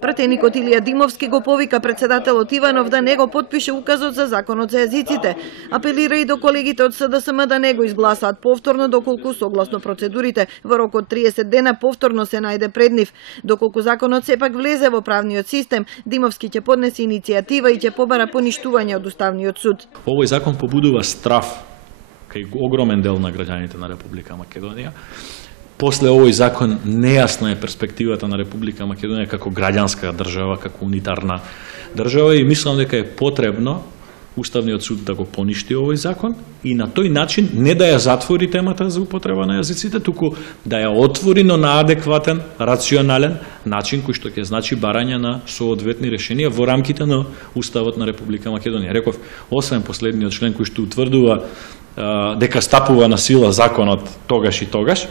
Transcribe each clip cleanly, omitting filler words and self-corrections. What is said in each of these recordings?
Пратеникот Илија Димовски го повика председателот Иванов да не го потпише указот за законот за јазиците. Апелира и до колегите од СДСМ да не го изгласаат повторно, доколку согласно процедурите во рок од 30 дена повторно се најде пред нив. Доколку законот сепак влезе во правниот систем, Димовски ќе поднесе иницијатива и ќе побара поништување од Уставниот суд. Овој закон побудува страф кај огромен дел на граѓаните на Република Македонија. После овој закон нејасна е перспективата на Република Македонија како граѓанска држава, како унитарна држава и мислам дека е потребно Уставниот суд да го поништи овој закон и на тој начин не да ја затвори темата за употреба на јазиците, туку да ја отвори, но на адекватен, рационален начин кој што ќе значи барање на соодветни решенија во рамките на Уставот на Република Македонија. Реков, освен последниот член кој што утврдува дека стапува на сила законот тогаш и тогаш,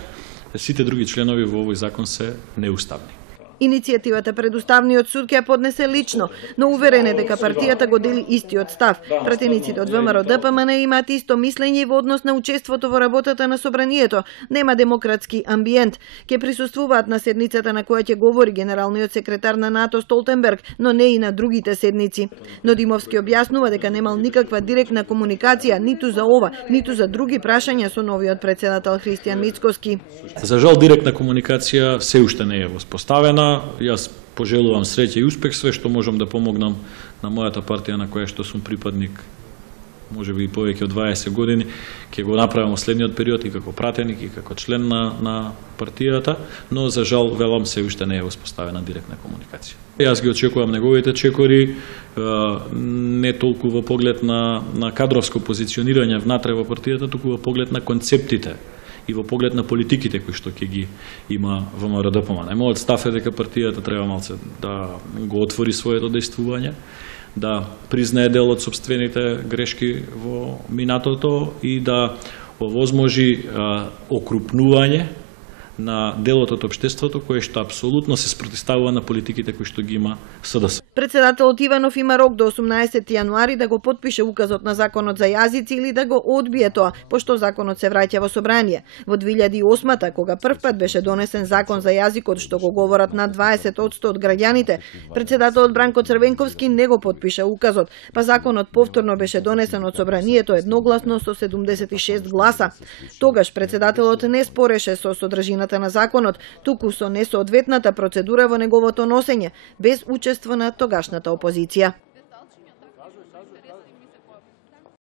сите други членови во овој закон се неуставни. Иницијативата пред Уставниот суд ќе ја поднесе лично, но уверен е дека партијата го дели истиот став. Пратениците од ВМРО ДПМН имаат исто мислење во однос на учеството во работата на собранието. Нема демократски амбиент. Ќе присуствуваат на седницата на која ќе говори генералниот секретар на НАТО Столтенберг, но не и на другите седници. Но Димовски објаснува дека немал никаква директна комуникација ниту за ова, ниту за други прашања со новиот председател Христијан Мицкоски. За жал, директна комуникација се уште не е воспоставена. Јас пожелувам среќа и успех, све што можам да помогнам на мојата партија на која што сум припадник, може би и повеќе од 20 години, ќе го направам во следниот период и како пратеник и како член на партијата, но за жал, велам, се уште не е воспоставена директна комуникација. Јас ги очекувам неговите чекори, не толку во поглед на кадровско позиционирање внатре во партијата, туку во поглед на концептите и во поглед на политиките кои што ќе ги има ВМРО ДПМН. Мојот став е дека партијата треба малце да го отвори своето дејствување, да признае дел од сопствените грешки во минатото и да овозможи окрупнување на делот од општеството кој што апсолутно се спротивставува на политиките кои што ги има СДС. Председателот Иванов има рок до 18 јануари да го потпише указот на законот за јазици или да го одбие тоа, пошто законот се враќа во собрание. Во 2008-та, кога првпат беше донесен закон за јазикот што го говорат над 20% од граѓаните, председателот Бранко Црвенковски не го потпише указот, па законот повторно беше донесен од собранието едногласно со 76 гласа. Тогаш председателот не спореше со содржината на законот, туку со несоодветната процедура во неговото носење, без учество на тогашната опозиција.